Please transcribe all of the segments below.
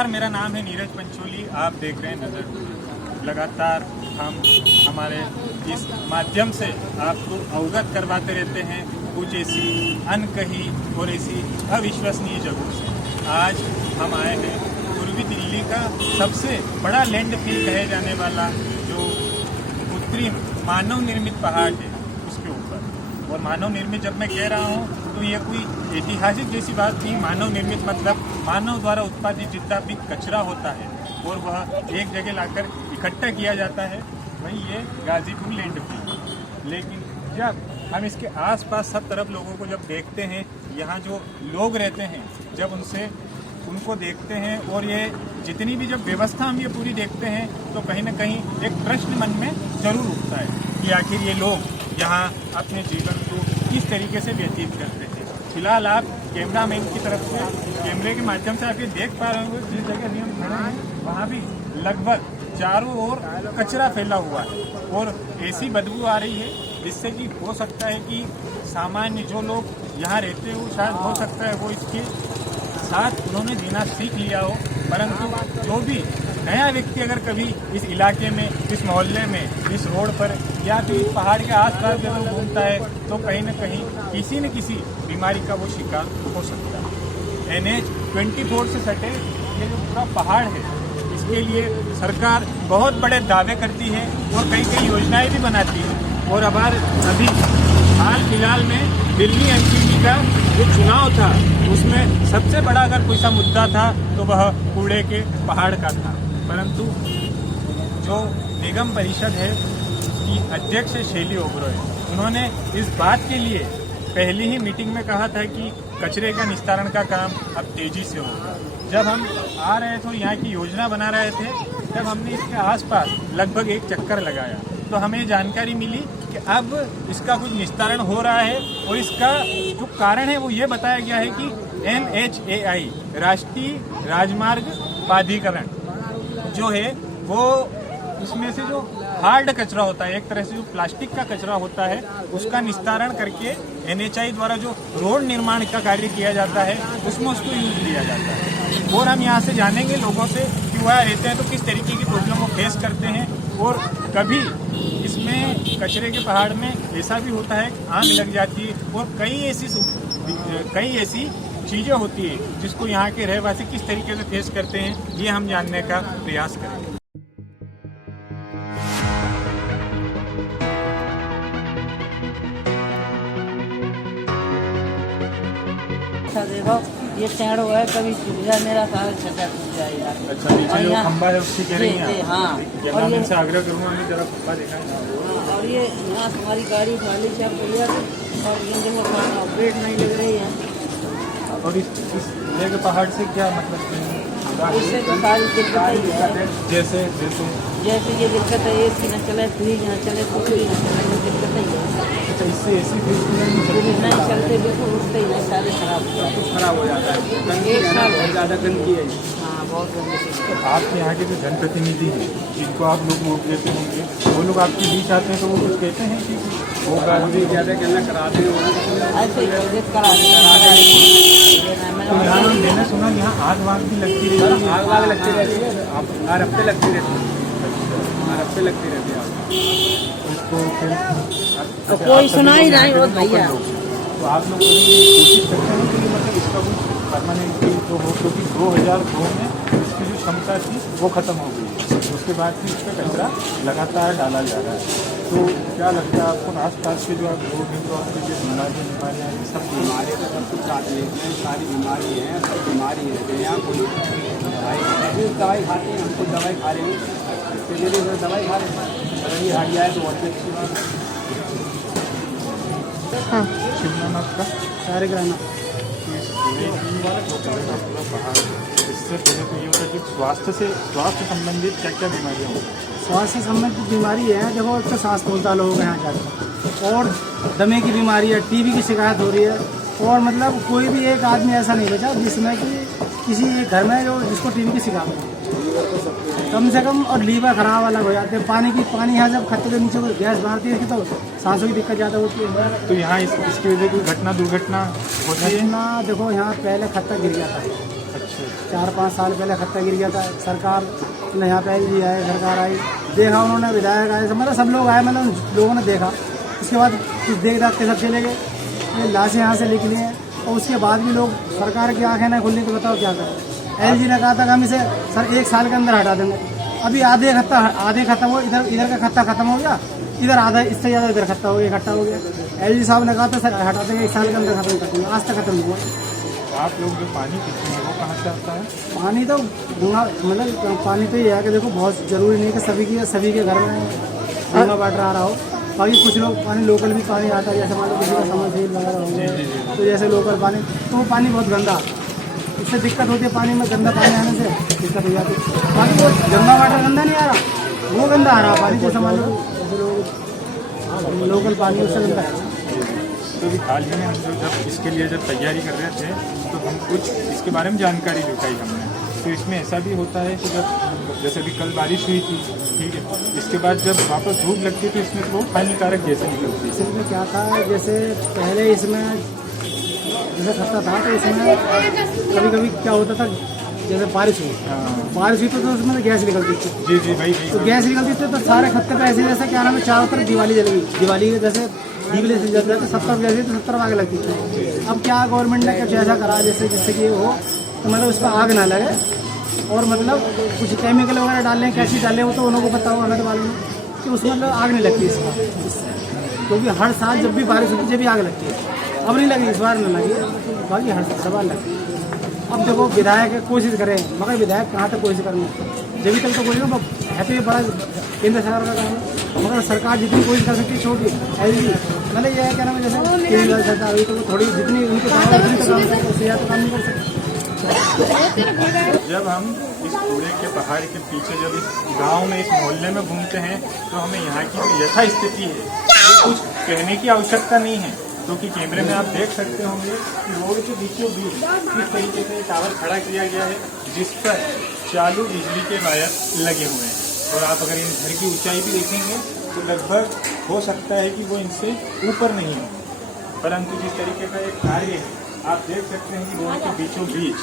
नमस्कार, मेरा नाम है नीरज पंचोली। आप देख रहे हैं नज़र। लगातार हम हमारे इस माध्यम से आपको अवगत करवाते रहते हैं कुछ ऐसी अनकही और ऐसी अविश्वसनीय जगहों से। आज हम आए हैं पूर्वी दिल्ली का सबसे बड़ा लैंडफिल कहे जाने वाला जो कृत्रिम मानव निर्मित पहाड़ है उसके ऊपर। और मानव निर्मित जब मैं कह रहा हूँ तो ये कोई ऐतिहासिक जैसी बात नहीं। मानव निर्मित मतलब मानव द्वारा उत्पादित जितना भी कचरा होता है और वह एक जगह लाकर इकट्ठा किया जाता है, वही ये गाजीपुर लैंडफिल। लेकिन जब हम इसके आसपास सब तरफ लोगों को जब देखते हैं, यहाँ जो लोग रहते हैं जब उनको देखते हैं और ये जितनी भी जब व्यवस्था हम ये पूरी देखते हैं तो कहीं ना कहीं एक प्रश्न मन में जरूर उठता है कि आखिर ये लोग यहाँ अपने जीवन को किस तरीके से व्यतीत करते हैं। फिलहाल आप कैमरामैन की तरफ से कैमरे के माध्यम से आप ये देख पा रहे होंगे जिस जगह हम खड़े हैं वहाँ भी लगभग चारों ओर कचरा फैला हुआ है और ऐसी बदबू आ रही है जिससे कि हो सकता है कि सामान्य जो लोग यहाँ रहते हो शायद हो सकता है वो इसके साथ उन्होंने जीना सीख लिया हो, परंतु जो भी नया व्यक्ति अगर कभी इस इलाके में, इस मोहल्ले में, इस रोड पर या फिर इस पहाड़ के आसपास जब वो घूमता है तो कहीं न कहीं किसी न किसी बीमारी का वो शिकार हो सकता है। NH-24 से सटे ये जो पूरा पहाड़ है इसके लिए सरकार बहुत बड़े दावे करती है और कई कई योजनाएं भी बनाती है। और अभी हाल फिलहाल में दिल्ली MPD का जो चुनाव था उसमें सबसे बड़ा अगर कोई सा मुद्दा था तो वह कूड़े के पहाड़ का था। परंतु जो निगम परिषद है की अध्यक्ष शैली ओबरॉय, उन्होंने इस बात के लिए पहली ही मीटिंग में कहा था कि कचरे का निस्तारण का काम अब तेजी से होगा। जब हम आ रहे थे यहाँ की योजना बना रहे थे तब हमने इसके आसपास लगभग एक चक्कर लगाया तो हमें जानकारी मिली कि अब इसका कुछ निस्तारण हो रहा है और इसका जो कारण है वो ये बताया गया है कि NHAI राष्ट्रीय राजमार्ग प्राधिकरण जो है वो इसमें से जो हार्ड कचरा होता है, एक तरह से जो प्लास्टिक का कचरा होता है, उसका निस्तारण करके NHAI द्वारा जो रोड निर्माण का कार्य किया जाता है उसमें उसको यूज लिया जाता है। और हम यहाँ से जानेंगे लोगों से कि वह रहते हैं तो किस तरीके की प्रॉब्लम वो फेस करते हैं और कभी इसमें कचरे के पहाड़ में ऐसा भी होता है आग लग जाती है और कई ऐसी चीज़ें होती है जिसको यहाँ के रहवासी किस तरीके से फेस करते हैं, ये हम जानने का प्रयास करेंगे। देखो ये टेढ़ हुआ है, कभी टूट जाए मेरा सारा छज्जा टूट जाएगा। अच्छा, नीचे जो खंबा है उसकी कह रही हैं? हाँ। और इनसे आग्रह करूँगा मैं जरा खंबा दिखाएं। और ये यहाँ हमारी गाड़ी खाली से आप भैया और ये देखो अपडेट नहीं लग रही है। और इस के पहाड़ से क्या मतलब इससे तो सारी दिक्कत है। जैसे ये दिक्कत है, AC न चले, फ्रिज न चले, कुछ भी न चले, दिक्कत ही है। तो इससे ऐसी फ्रिज नहीं चलते, बिल्कुल उठते ही नहीं, सारे खराब हो जाता है। एक साल ज़्यादा गंदगी है। हाँ, बहुत गंदगी। आपके यहाँ के जो जनप्रतिनिधि हैं जिनको आप लोग वोट देते होंगे वो लोग आपके बीच आते हैं तो वो कुछ कहते हैं कि होगा भी ज़्यादा कहना करा दें, ऐसे ही करा तो यहाँ मैंने सुना यहाँ आग वाग भी लगती रहती है। आग वाग लगती रहती है, आप हर हफ्ते लगती रहती है, हर हफ्ते लगती रहती है। उसको फिर तो कोई सुना ही नहीं हो भैया। तो आप लोग कोशिश करते हैं कि मतलब इसका कुछ परमानेंटली तो हो, क्योंकि 2002 में इसकी जो क्षमता थी वो ख़त्म हो गई, उसके बाद फिर इसका कचरा लगातार डाला जा रहा है। तो क्या लगता है आपको आसपास के जो आप लोग हैं तो आपके जो बीमारियाँ हैं सब बीमारी तो सब कुछ आती है, इतनी सारी बीमारी है, सब बीमारी रहते हैं। यहाँ कोई दवाई खाते हैं, हमको दवाई खा रहे हैं, इसके लिए दवाई खा रहे हैं। अगर ये हट जाए तो बहुत अच्छी बात है। हाँ, शिमला में आपका सारे ग्राम इससे पहले तो ये होता है कि स्वास्थ्य संबंधित क्या क्या बीमारियाँ होती हैं? स्वास्थ्य संबंधित बीमारी है, देखो एक तो सांस फूलता लोगों के यहाँ जाकर, और दमे की बीमारी है, TB की शिकायत हो रही है। और मतलब कोई भी एक आदमी ऐसा नहीं बचा जिसमें कि किसी एक घर में जो जिसको TB की शिकायत हो, कम से कम। और लीवर खराब अलग हो जाते हैं। पानी यहाँ जब खत्ते के नीचे को गैस मारती है तो सांसों की दिक्कत ज़्यादा होती है। तो यहाँ इसकी वजह से कोई दुर्घटना होती है ना, देखो यहाँ पहले खत्ता गिर गया था, अच्छा 4-5 साल पहले खत्ता गिर गया था। सरकार ने यहाँ पे भी आए, सरकार आई, देखा उन्होंने, विधायक आए, मतलब सब लोग आए, मतलब लोगों ने देखा। उसके बाद कुछ देख दाख के सब चले गए, ये लाशें यहाँ से निकली हैं। और उसके बाद भी लोग, सरकार की आंखें ना खुलनी तो बताओ क्या करें। एलजी ने कहा था कि हम इसे सर 1 साल के अंदर हटा देंगे। अभी आधे खत्म हो, इधर का खत्ता खत्म हो गया, इधर आधा, इससे ज़्यादा इधर खत्ता हो गया, इकट्ठा हो गया। एलजी साहब ने कहा था सर हटा देंगे 1 साल के अंदर खत्म कर देंगे, आज तक खत्म हुआ। आप लोग जो पानी पीते हैं वो कहाँ से आता है? पानी तो मतलब पानी तो ये है कि देखो बहुत ज़रूरी नहीं कि सभी के घर में गंगा वाटर आ रहा हो। बाकी कुछ लोग पानी लोकल भी पानी आता है, जैसे मान लो किसी का समरसेल वगैरह हो गया, तो जैसे लोकल पानी, तो वो पानी बहुत गंदा, इससे दिक्कत होती है। पानी में गंदा पानी आने से दिक्कत हो जाती है। बाकी वो गंगा वाटर गंदा नहीं आ रहा, वो गंदा आ रहा पानी, जैसे मान लो लोकल पानी उससे गंदा है। तो अभी हाल ही में हम जो जब इसके लिए जब तैयारी कर रहे थे तो हम कुछ इसके बारे में जानकारी जुटाई हमने। तो इसमें ऐसा भी होता है कि जब जैसे अभी कल बारिश हुई थी, ठीक है, इसके बाद जब वापस धूप लगती है तो इसमें तो बहुत हानिकारक गैसें निकलती है। इसमें क्या था, जैसे पहले इसमें जैसे खतरा था तो इसमें कभी कभी क्या होता था, जैसे बारिश हुई तो उसमें तो गैस निकलती थी। जी भाई, तो गैस निकलती थी तो सारे खत्ते पे ऐसे जैसे क्या नाम है, चारों तरफ दिवाली जल गई। दिवाली के जैसे दीवले से जल जाते 70 जैसे तो 70 आग लगती थी। अब क्या गवर्नमेंट ने कुछ ऐसा करा जिससे कि वो तो मतलब उस पर आग ना लगे, और मतलब कुछ केमिकल वगैरह डालें, कैसे डालें वो तो उन्होंने को पता हो, हमें तो मालूम नहीं कि उसमें मतलब आग नहीं लगती इसमें, क्योंकि हर साल जब भी बारिश होती है जब भी आग लगती है। अब नहीं लगी, इस बार नहीं लगी, बाकी हर सवाल लगती है। अब देखो विधायक कोशिश करें, मगर विधायक कहाँ तक कोशिश करेंगे, जब तक तो कोशिश है तो ये बड़ा केंद्र सरकार का काम है, मगर सरकार जितनी कोशिश कर सकती है छोटी एलजी, मतलब ये है क्या नाम है, जैसे केंद्र सरकार हुई तो थोड़ी जितनी उनको काम करे उससे ज़्यादा काम नहीं कर सकते। जब हम इस कूड़े के पहाड़ के पीछे जब इस गांव में, इस मोहल्ले में घूमते हैं तो हमें यहाँ की जो यथा स्थिति है वो कुछ कहने की आवश्यकता नहीं है, क्योंकि कैमरे में आप देख सकते होंगे कि रोड के बीचों बीच किस तरीके से टावर खड़ा किया गया है जिस पर चालू बिजली के वायर लगे हुए हैं। और आप अगर इन घर की ऊंचाई भी देखेंगे तो लगभग हो सकता है कि वो इनसे ऊपर नहीं है, परंतु जिस तरीके का एक कार्य है आप देख सकते हैं कि रोड के बीचों बीच,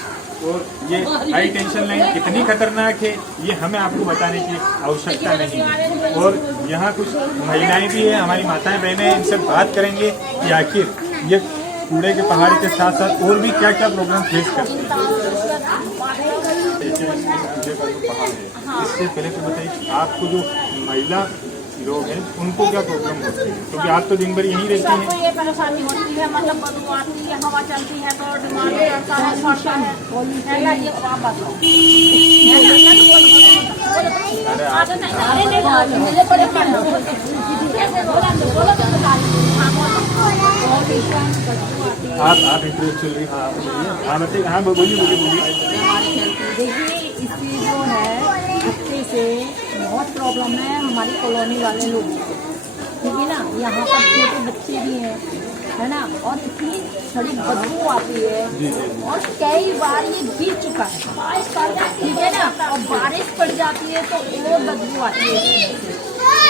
और ये हाई टेंशन लाइन कितनी खतरनाक है ये हमें आपको बताने की आवश्यकता नहीं है। और यहाँ कुछ महिलाएं भी हैं, हमारी माताएं बहनें हैं, इनसे बात करेंगे कि आखिर ये कूड़े के पहाड़ के साथ साथ और भी क्या क्या प्रॉब्लम फेस करते हैं। इससे पहले तो बताइए आपको जो महिला लोग हैं उनको क्या प्रॉब्लम होती है, क्योंकि आप तो दिन भर यहीं रहती हैं। सबको ये परेशानी होती है, मतलब बदबू आती है, हवा चलती है तो दिमाग में रहता है, फटता है ना, ये आप बताओ। आप इंटरेस्ट चल रही है, हाँ बताइए, हाँ बोलिए। देखिए इसकी जो है हफ्ते से बहुत प्रॉब्लम है हमारी कॉलोनी वाले लोग, ठीक है ना, यहाँ पर छोटे बच्चे भी हैं, है ना, और इतनी बड़ी बदबू आती है, और कई बार ये गिर चुका है, ठीक है ना, और बारिश पड़ जाती है तो और बदबू आती है,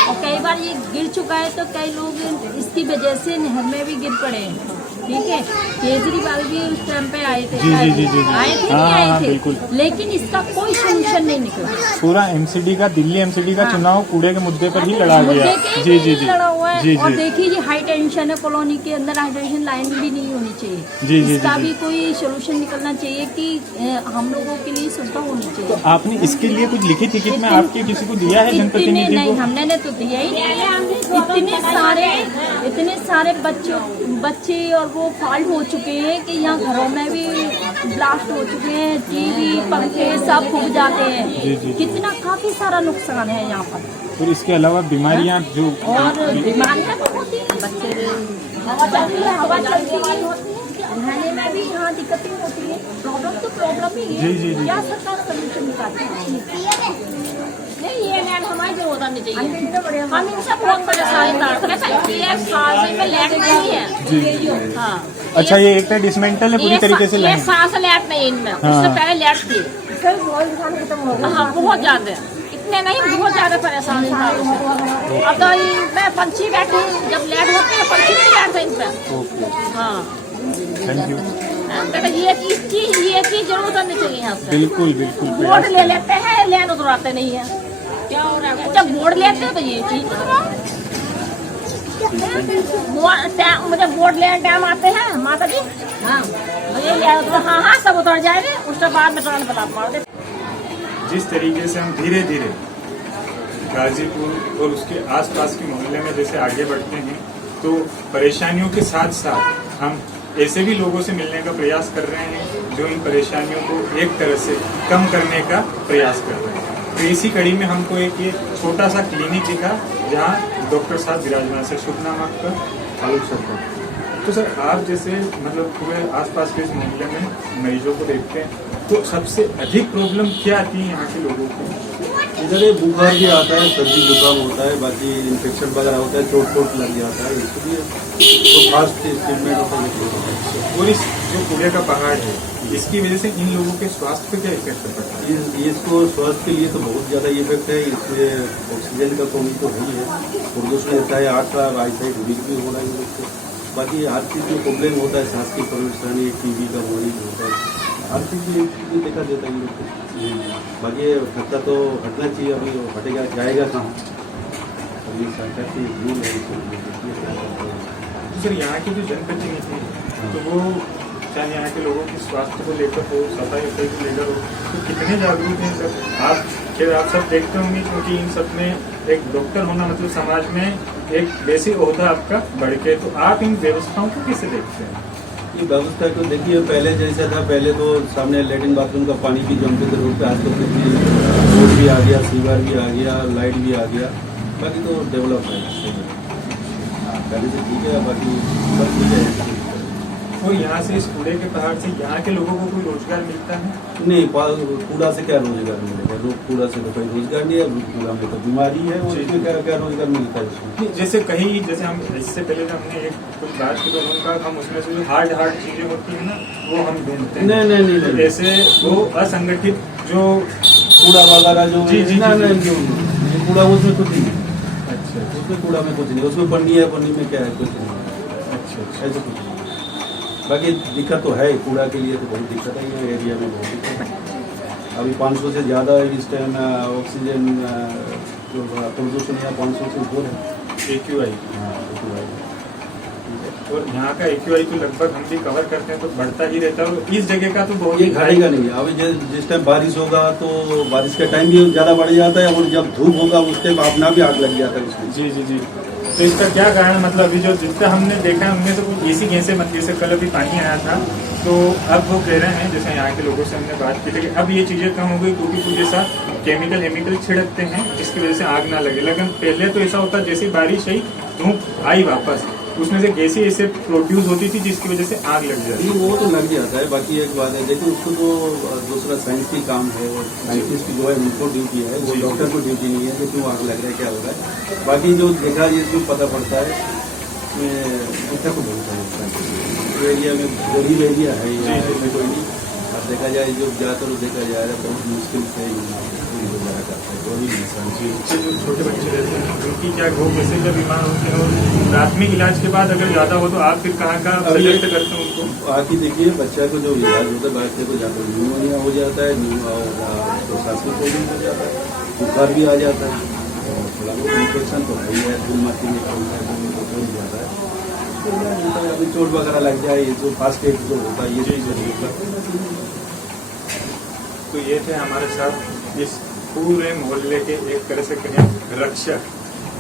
और कई बार ये गिर चुका है तो कई लोग इसकी वजह से नहर में भी गिर पड़े हैं, ठीक है। केजरीवाल भी उस टाइम पे आए थे, आए थे नहीं आए थे, लेकिन इसका कोई सोल्यूशन नहीं निकला। पूरा एमसीडी का, दिल्ली एमसीडी का चुनाव कूड़े के मुद्दे पर ही लड़ा गया। जी लड़ा हुआ है। और देखिए ये हाई टेंशन है, कॉलोनी के अंदर हाई टेंशन लाइन भी नहीं होनी चाहिए, इसका भी कोई सोल्यूशन निकलना चाहिए कि हम लोगों के लिए सुविधा होनी चाहिए। तो आपने इसके लिए कुछ लिखित टिकट में आपके किसी को दिया है जनप्रतिनिधि को? नहीं, हमने तो दिया ही नहीं। इतने सारे बच्चे और वो फॉल्ट हो चुके हैं कि यहाँ घरों में भी ब्लास्ट हो चुके हैं, टीवी पंखे सब फूक जाते हैं, कितना काफी सारा नुकसान है यहाँ पर। और इसके अलावा बीमारियाँ जो और बीमारियाँ तो होती है, बच्चे हवा चलती है, रहने में भी यहाँ दिक्कतें होती है, प्रॉब्लम तो प्रॉब्लम ही है। क्या सरकार सोल्यूशन निकालती है? नहीं, ये लैंड हमारी जरूरत नहीं चाहिए, हम इनसे बहुत परेशान हैं। एक साल से लैंड नहीं है। हाँ, अच्छा, ये एक डिसमेंटल है पूरी तरीके से, ये साल से लैंड नहीं इनमें, उससे पहले लैंड थी। हाँ, बहुत ज्यादा, इतने नहीं, बहुत ज्यादा परेशान था। अब तो मैं पंछी बैठी, जब लैंड होती है पंछी नहीं बैठते इन पे। हाँ, थैंक यू। बेटा ये चीज जरूर करनी चाहिए यहाँ पे। बिल्कुल बिल्कुल वोट ले लेते हैं, लैंड उतराते नहीं है। क्या हो रहा है? जब वोट लेते हैं तो ये चीज मुझे वोट लेने टाइम आते हैं माता जी, हाँ मुझे हाँ सब उतर जाएंगे, उसके बाद में तुरंत बता मार दे। जिस तरीके से हम धीरे धीरे गाजीपुर और उसके आसपास के मोहल्ले में जैसे आगे बढ़ते हैं, तो परेशानियों के साथ साथ हम ऐसे भी लोगों से मिलने का प्रयास कर रहे हैं जो इन परेशानियों को एक तरह से कम करने का प्रयास कर रहे हैं। तो इसी कड़ी में हमको एक ये छोटा सा क्लिनिक दिखा जहाँ डॉक्टर साहब विराजमान। सर शुभ नाम आपका? आलोक शर्मा। तो सर आप जैसे मतलब पूरे आसपास के इस मोहल्ले में मरीजों को देखते हैं, तो सबसे अधिक प्रॉब्लम क्या आती है यहाँ के लोगों को? इधर ये बुखार भी आता है, सर्दी जुकाम होता है, बाकी इन्फेक्शन वगैरह होता है, चोट लग जाता है, इसलिए तो फास्ट ट्रीटमेंट होता है। और इस जो कूड़े का पहाड़ है, इसकी वजह से इन लोगों के स्वास्थ्य पे क्या इफेक्ट पड़ता है? इसको स्वास्थ्य के लिए तो बहुत ज़्यादा इफेक्ट है। इसमें ऑक्सीजन का कमी तो है ही है, प्रदूषण रहता है, आठ का आईसाइट वीक भी हो रहा है इससे। बाकी हर चीज़ में प्रॉब्लम होता है, सांस की परेशानी, टीबी का मरीज होता है, हर चीज़ में देखा देता है। बाकी खर्चा तो हटना चाहिए, अभी हटेगा जाएगा कहाँ? अभी सरकार की रूल है इसको। तो सर यहाँ के जो जनप्रतिनिधि हैं, तो वो चाहे यहाँ के लोगों की स्वास्थ्य को लेकर हो, सफाई को लेकर हो, तो कितने जागरूक हैं सर? आप सब देखते होंगे, क्योंकि इन सब में एक डॉक्टर होना मतलब समाज में एक बेसिक ओहदा आपका बढ़ के, तो आप इन व्यवस्थाओं को कैसे देखते हैं? ये व्यवस्था को देखिए, पहले जैसा था, पहले तो सामने लेटरिन बाथरूम का पानी भी जमते थे रोड पे, आज तो रोड भी आ गया, सीवर भी आ गया, लाइट भी आ गया, बाकी तो डेवलप है। पहले से ठीक है, बाकी सब ठीक है। और यहाँ से इस कूड़े के पहाड़ से यहाँ के लोगों को कोई रोजगार मिलता है? नहीं, कूड़ा से क्या रोजगार मिलेगा? कूड़ा से तो कोई रोजगार नहीं है, कूड़ा में तो बीमारी है, और इसमें क्या रोजगार मिलता है उसमें? जैसे कहीं, जैसे हम इससे पहले हमने एक कुछ बात की, तो उन्होंने कहा हम उसमें से जो हार्ड चीजें होती है ना, वो हम ढूंढते हैं। नहीं, जैसे वो असंगठित जो कूड़ा वगैरह जो कूड़ा, उसमें कुछ नहीं है। अच्छा, उसमें कूड़ा में कुछ नहीं, उसमें पन्नी है, पन्नी में क्या है, कुछ नहीं। अच्छा, ऐसा कुछ नहीं। बाकी दिक्कत तो है, कूड़ा के लिए तो बहुत दिक्कत है, ये एरिया में बहुत दिक्कत है। अभी 500 से ज़्यादा इस टाइम ऑक्सीजन जो प्रदूषण है 500 से ऊपर है AQI। और यहाँ का AQI तो लगभग हम भी कवर करते हैं तो बढ़ता ही रहता है, और इस जगह का तो बहुत ये घटेगा नहीं। अभी जिस टाइम बारिश होगा तो बारिश के टाइम भी ज़्यादा बढ़ जाता है, और जब धूप होगा उस टाइम अपना भी आग लग जाता है उसमें। जी। तो इसका क्या कारण, मतलब अभी जो जितना हमने देखा है उनमें से कुछ ऐसी गैसें, मतलब जैसे कल अभी पानी आया था, तो अब वो कह रहे हैं, जैसे यहाँ के लोगों से हमने बात की थी कि अब ये चीज़ें कम हो गई, क्योंकि कुछ ऐसा केमिकल छिड़कते हैं जिसकी वजह से आग ना लगे। लेकिन पहले तो ऐसा होता, जैसे बारिश आई, धूप आई वापस, उसमें से गैसें ऐसे प्रोड्यूस होती थी जिसकी वजह से आग लग जाती। वो तो लग जाता है। बाकी एक बात है, देखिए उसको तो दूसरा साइंस की काम है, और साइंटिस्ट की जो है उनको ड्यूटी है, वो डॉक्टर को ड्यूटी नहीं है कि क्यों आग लग रहा है, क्या हो रहा है। बाकी जो देखा इसमें पता पड़ता है, इसका को बहुत है एरिया में, गरीब एरिया है ये, इसमें कोई नहीं। अब देखा जाए जो ज़्यादातर देखा जा रहा है, बहुत मुश्किल से गुजारा करता है कोई इंसान। जो छोटे बच्चे रहते हैं उनकी क्या वो कैसे जब बीमार होते हैं, और प्राथमिक इलाज के बाद अगर ज़्यादा हो तो आप फिर कहाँ सजेस्ट करते हैं उनको? आके देखिए, बच्चा को जो इलाज होता है, बच्चे को जाकर न्यूमोनिया हो जाता है, तो सांस में प्रॉब्लम हो जाता है, बुखार भी आ जाता है, और थोड़ा बहुत इन्फेक्शन तो है, धूल माटी में हो जाता है। अभी चोट वगैरह लग जाए, जो फास्ट एड जो होता है, ये चीज़ जरूर। तो ये थे हमारे साथ इस पूरे मोहल्ले के एक तरह से कहें रक्षक,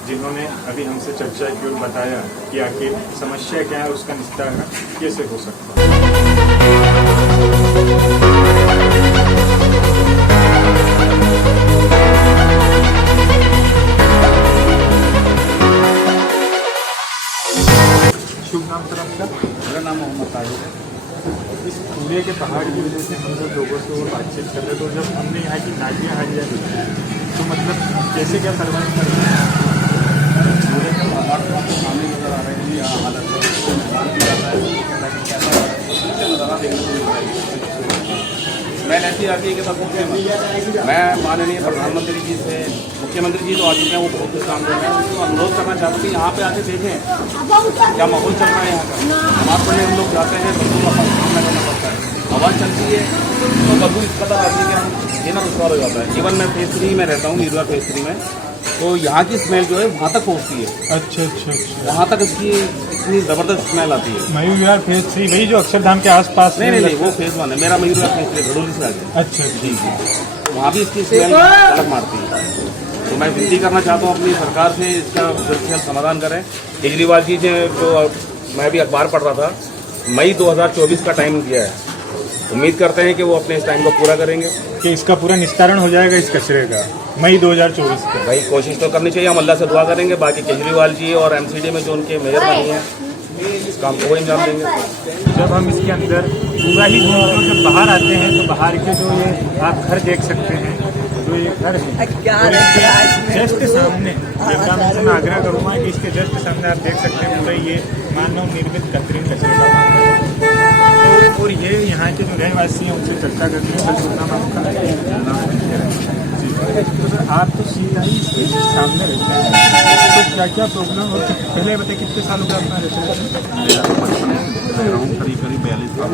जिन्होंने अभी हमसे चर्चा की और बताया कि आखिर समस्या क्या है, उसका निस्तारण कैसे हो सकता है। शुभ नाम सर आपका? मेरा नाम मोहम्मद ताहिर है। इस कूड़े के पहाड़ की वजह से हम लोग लोगों से और बातचीत कर रहे, तो जब हमने यहाँ की नालियाँ हालियाँ देखी, तो मतलब कैसे क्या सर्वाइव कर रहे हैं? कूड़े के पहाड़ पर आपको सामने नजर आ रहे हैं, यहाँ हालत मैदान भी जाता है, नज़ारा देखने को मिल रहा है। स्मेल ऐसी आ जाती है कि सब पहुँचे। मैं माननीय प्रधानमंत्री जी से, मुख्यमंत्री जी तो आ चुके हैं, वो बहुत कुछ काम कर रहे हैं, तो अनुरोध करना चाहता हूँ कि यहाँ पे आके देखें क्या माहौल चल रहा है यहाँ का। हमारे पहले हम लोग जाते हैं बदबू का सामना करना पड़ता है, हवा चलती है तो बदबू इस कदर आती है कि हम जीना दुश्वार हो जाता है। इवन मैं फेज 3 में रहता हूँ, मीरवा फेज 3 में, तो यहाँ की स्मेल जो है वहाँ तक पहुँचती है। अच्छा अच्छा अच्छा। वहाँ तक इसकी इतनी ज़बरदस्त स्मेल आती है। मयूर विहार फेज 3 वही जो अक्षरधाम के आसपास? नहीं, वो फेज 1 है, मेरा मयूर विहार फेज 3 घड़ोली से आगे। अच्छा जी, वहाँ भी इसकी स्मेल अलग मारती है। तो मैं विनती करना चाहता हूँ अपनी सरकार से, इसका जल्द से जल्द समाधान करें। केजरीवाल जी ने जो, मैं भी अखबार पढ़ रहा था, मई 2024 का टाइम दिया है। उम्मीद करते हैं कि वो अपने इस टाइम को पूरा करेंगे, कि इसका पूरा निस्तारण हो जाएगा इस कचरे का मई 2024 का। भाई कोशिश तो करनी चाहिए, हम अल्लाह से दुआ करेंगे। बाकी केजरीवाल जी और एमसीडी में जो उनके मेयर बनी हैं, इस काम को वो अंजाम देंगे। जब हम इसके अंदर पूरा ही तो जब बाहर आते हैं तो बाहर के जो ये आप घर देख सकते हैं, जो ये घर है जस्ट सामने, मैं आग्रह करूँगा कि इसके जस्ट सामने आप देख सकते हैं पूरा ये मानव निर्मित कतरीन कचरे का तो, और ये यहाँ के जो रहवासी हैं उनसे चर्चा करते हैं। सर नाम आपका? जी, तो सर आप तो सीधा ही इसके सामने रहते हैं, तो क्या क्या प्रॉब्लम और पहले बताइए कितने सालों का अपना रहते हैं? करीब 42 साल।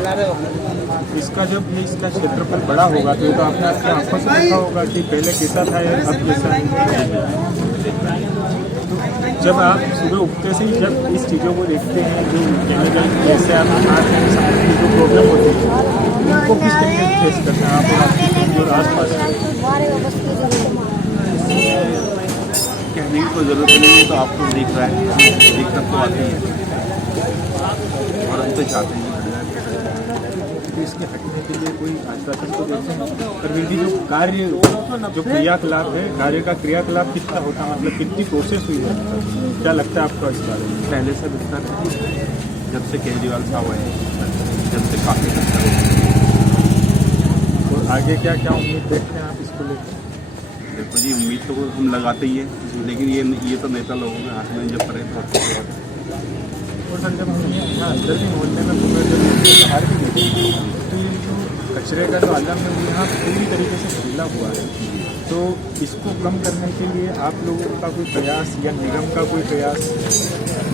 इसका जब ये इसका क्षेत्रफल बड़ा होगा तो आपने आपकी आंखों से देखा होगा कि पहले कैसा था या अब कैसा है। जब आप सुबह उठते से ही जब इस चीज़ों को देखते हैं, जो केमिकल जैसे आप खाते हैं, सामने की जो प्रॉब्लम होती है उनको किस तरीके से फेस करते हैं आप और आपके जो आस पास कहने की कोई ज़रूरत नहीं है, तो आपको दिख रहा है, दिक्कत तो आती है और हम तो चाहते हैं तो इसके हटने के लिए कोई आश्वासन तो देते हैं। पर भी जो कार्य जो क्रियाकलाप है, कार्य का क्रियाकलाप कितना होता है, मतलब कितनी प्रोसेस हुई है, क्या लगता है आपको इस बारे में? पहले से बेहतर है, जब से केजरीवाल साहब आए, जब से काफ़ी बेहतर है। और आगे क्या क्या उम्मीद देखते हैं आप इसको लेकर? देखो जी, उम्मीद तो हम लगाते ही हैं, लेकिन ये तो नेता लोगों के हाथ में जब पड़े तो। और सर जब हम यहाँ अंदर भी मोहल्ले में घूमे, जब बाहर भी देखे तो ये जो कचरे का जो आलम है वो यहाँ पूरी तरीके से फैला हुआ है, तो इसको कम करने के लिए आप लोगों का कोई प्रयास या निगम का कोई प्रयास?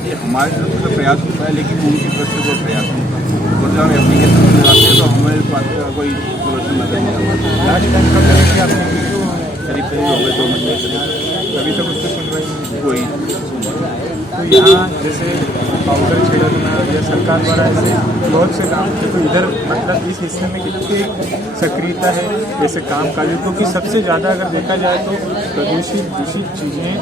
ये हमारे तरफ से तो प्रयास होता है, लेकिन उनकी तरफ से कोई प्रयास नहीं होता। और जब एप्लीकेशन लगाते हैं तो हमारे पास कोई सोल्यूशन नजर नहीं आता। लास्ट टाइम का करेंगे आपने करीब हो गए 2 महीने करीब, अभी तक उसको सुनवाई नहीं कोई तो यहाँ जैसे पाउडर छिड़कना या सरकार द्वारा ऐसे बहुत से काम, तो इधर मतलब इस हिस्से में कितनी सक्रियता है जैसे काम काज, क्योंकि सबसे ज़्यादा अगर देखा जाए तो दूषित चीज़ें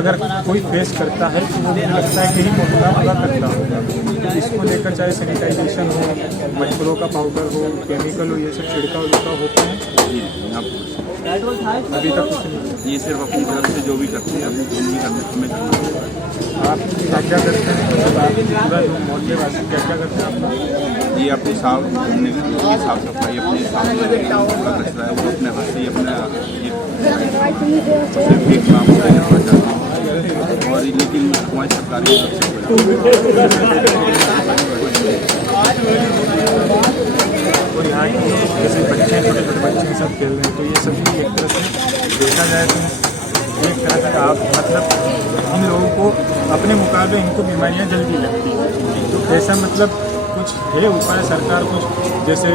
अगर कोई फेस करता है तो मुझे लगता है कि ही मुद्दा पूरा करता होगा। तो इसको लेकर चाहे सैनिटाइजेशन हो, मच्छरों का पाउडर हो, केमिकल हो, ये सब छिड़काव विड़काव होते हैं अभी तक कुछ नहीं। ये सिर्फ अपनी तरफ से जो भी करते हैं अभी नहीं करते, हमें करना होगा। आप क्या करते हैं, मतलब आप पूरा जो मोहल्ले वासी क्या करते हैं आप? ये अपनी साफ सफाई अपने साफ कूड़ा कचरा है वो अपने हाथ से ही अपना ये काम करना चाहते हैं। और लेकिन हमारी सरकारी और यहाँ की जैसे बच्चे छोटे छोटे बच्चे सब खेल रहे हैं, तो ये सभी एक तरह से देखा जाए तो एक तरह से आप मतलब इन लोगों को अपने मुकाबले इनको बीमारियाँ जल्दी लगती हैं, तो ऐसा मतलब कुछ है उपाय सरकार कुछ, जैसे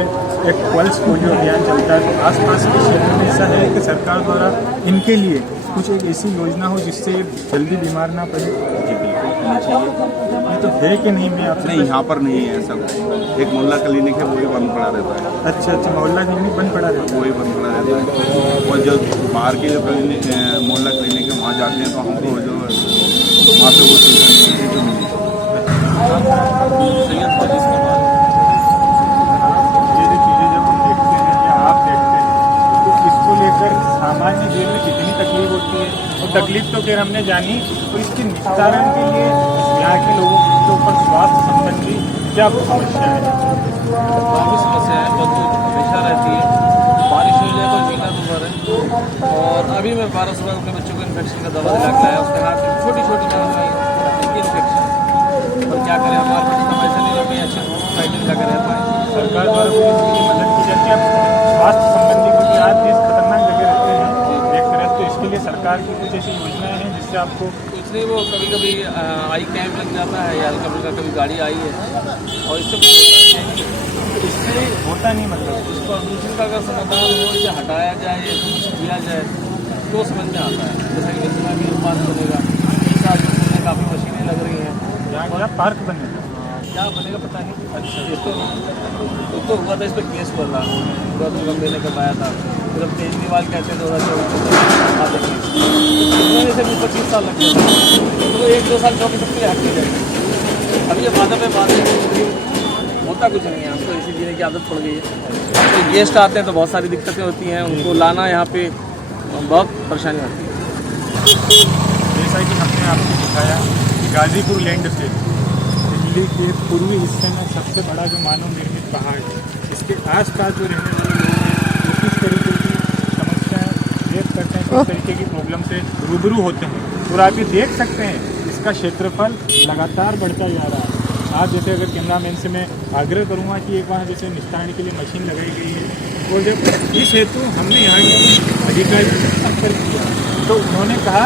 एक पल्स पोलियो अभियान चलता है तो आसपास के क्षेत्र में ऐसा है कि सरकार द्वारा इनके लिए कुछ एक ऐसी योजना हो जिससे ये जल्दी बीमार ना पड़े? जी बिल्कुल होना चाहिए। ये तो है कि नहीं? मैं आपसे नहीं, यहाँ पर नहीं है ऐसा। एक मोहल्ला क्लिनिक है, वही बंद पड़ा रहता है। अच्छा मोहल्ला क्लिनिक बंद पड़ा रहता है? वही बंद पड़ा रहता है। और जो बाहर के जो क्लिनिक मोहल्ला क्लिनिक है वहाँ जाते हैं तो हमको जो वहाँ पे वो सुविधा जो मिली ये जो चीज़ें जब हम देखते हैं या आप देखते हैं तो इसको लेकर सामान्य जीवन में कितनी तकलीफ होती है, और तकलीफ तो फिर हमने जानी, तो इसके निस्तारण के लिए यहाँ के लोगों के ऊपर स्वास्थ्य संबंधी क्या समस्या है? काफ़ी समस्या है, बहुत हमेशा रहती है। बारिश हो जाए तो मीना तो है। और अभी मैं 12 सुबह अपने बच्चों को इन्फेक्शन का दवा दिला के लाया, उसके हाथ में छोटी छोटी इन्फेक्शन। और क्या करें, हमारे पास तो पैसा नहीं है, अच्छे सोसाइटी में जाकर रह पाए। सरकार द्वारा कोई मदद की जाती है स्वास्थ्य संबंधी सरकार की कुछ ऐसी योजनाएं हैं जिससे आपको कुछ नहीं, वो कभी कभी आई कैंप लग जाता है या हल्का फुल्का कभी गाड़ी आई है और इससे कुछ होता नहीं। इससे होता नहीं, मतलब इस प्रदूषण का अगर समाधान हो, इसे हटाया जाए या कुछ किया जाए तो समझ में आता है। जैसे कि जितना भी पार्क बनेगा, काफ़ी मशीनें लग रही हैं, यहाँ क्या पार्क बनेगा, क्या बनेगा पता नहीं। अच्छा, ये तो हुआ था, इस पर केस हुआ था, गौतम गंभीर ने करवाया था। फिर अब केजरीवाल कहते हैं 2024 से भी 25 साल लग गए, तो 1-2 साल चौकी सबके लिए हटके जाएगी। अभी ये वादा पे बात होता कुछ नहीं है, हमको इसी जीने की आदत पड़ गई है। तो गेस्ट आते हैं तो बहुत सारी दिक्कतें होती हैं, उनको लाना यहाँ पे बहुत परेशानी होती है। जैसा कि हमने आपको दिखाया कि गाजीपुर लैंड से दिल्ली के पूर्वी हिस्से में सबसे बड़ा जो मानव निर्मित पहाड़ है, इसके आसपास जो रहने वाले लोग हैं वो किस तरीके की समस्याएं फेस करते हैं, किस तरीके की प्रॉब्लम से रूबरू होते हैं। और आप ये देख सकते हैं इसका क्षेत्रफल लगातार बढ़ता जा रहा है। आप जैसे अगर कैमरामैन से मैं आग्रह करूँगा कि एक वहाँ जैसे निस्तारण के लिए मशीन लगाई गई है, और जब इस हेतु हमने यहाँ के अधिकारियों से संपर्क किया तो उन्होंने कहा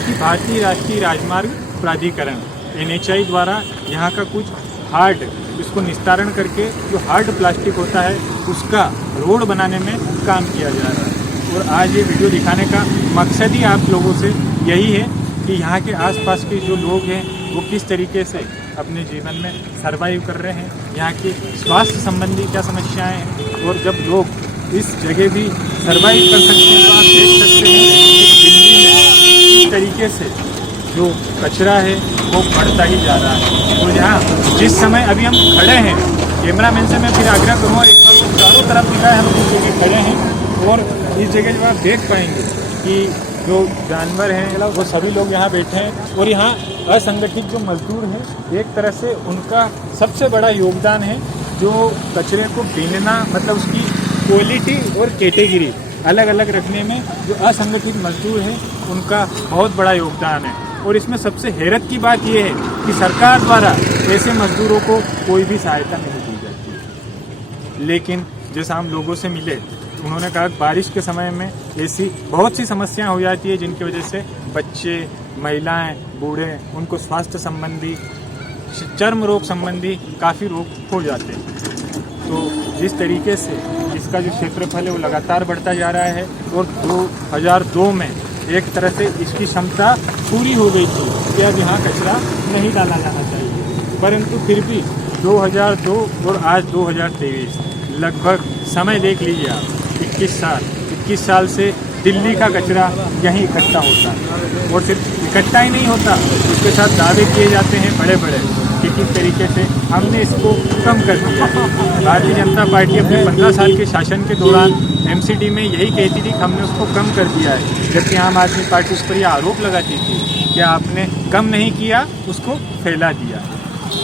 कि भारतीय राष्ट्रीय राजमार्ग प्राधिकरण NHAI द्वारा यहाँ का कुछ हार्ड, इसको निस्तारण करके जो हार्ड प्लास्टिक होता है उसका रोड बनाने में काम किया जा रहा है। और आज ये वीडियो दिखाने का मकसद ही आप लोगों से यही है कि यहाँ के आसपास के जो लोग हैं वो किस तरीके से अपने जीवन में सर्वाइव कर रहे हैं, यहाँ के स्वास्थ्य संबंधी क्या समस्याएं हैं। और जब लोग इस जगह भी सर्वाइव कर सकते हैं तो आप देख सकते हैं कि दिल्ली में इस तरीके से जो कचरा है वो बढ़ता ही जा रहा है। तो यहाँ जिस समय अभी हम खड़े हैं, कैमरामैन से मैं फिर आग्रह करूँगा एक बार तो चारों तरफ दिखाए, हम इस जगह खड़े हैं और इस जगह जो आप देख पाएंगे कि जो जानवर हैं वो सभी लोग यहाँ बैठे हैं। और यहाँ असंगठित जो मजदूर हैं, एक तरह से उनका सबसे बड़ा योगदान है जो कचरे को बीनना, मतलब उसकी क्वालिटी और कैटेगरी अलग अलग रखने में जो असंगठित मजदूर हैं उनका बहुत बड़ा योगदान है। और इसमें सबसे हैरत की बात यह है कि सरकार द्वारा ऐसे मजदूरों को कोई भी सहायता नहीं दी जाती। लेकिन जैसा हम लोगों से मिले, उन्होंने कहा कि बारिश के समय में ऐसी बहुत सी समस्याएं हो जाती है जिनकी वजह से बच्चे, महिलाएं, बूढ़े, उनको स्वास्थ्य संबंधी, चर्म रोग संबंधी काफ़ी रोग हो जाते हैं। तो जिस तरीके से इसका जो क्षेत्रफल है वो लगातार बढ़ता जा रहा है और 2002 में एक तरह से इसकी क्षमता पूरी हो गई थी कि अब यहाँ कचरा नहीं डाला जाना चाहिए, परंतु फिर भी 2002 और आज 2023 लगभग समय देख लीजिए आप, 21 साल से दिल्ली का कचरा यहीं इकट्ठा होता है। और सिर्फ इकट्ठा ही नहीं होता, उसके साथ दावे किए जाते हैं बड़े बड़े कि किस तरीके से हमने इसको कम कर दिया। भारतीय जनता पार्टी अपने 15 साल के शासन के दौरान MCD में यही कहती थी कि हमने उसको कम कर दिया है, जबकि आम आदमी पार्टी उस पर यह आरोप लगाती थी कि आपने कम नहीं किया, उसको फैला दिया।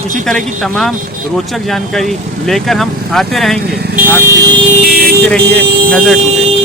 इसी तरह की तमाम रोचक जानकारी लेकर हम आते रहेंगे आपके लिए। देखते रहिए नज़र टुडे।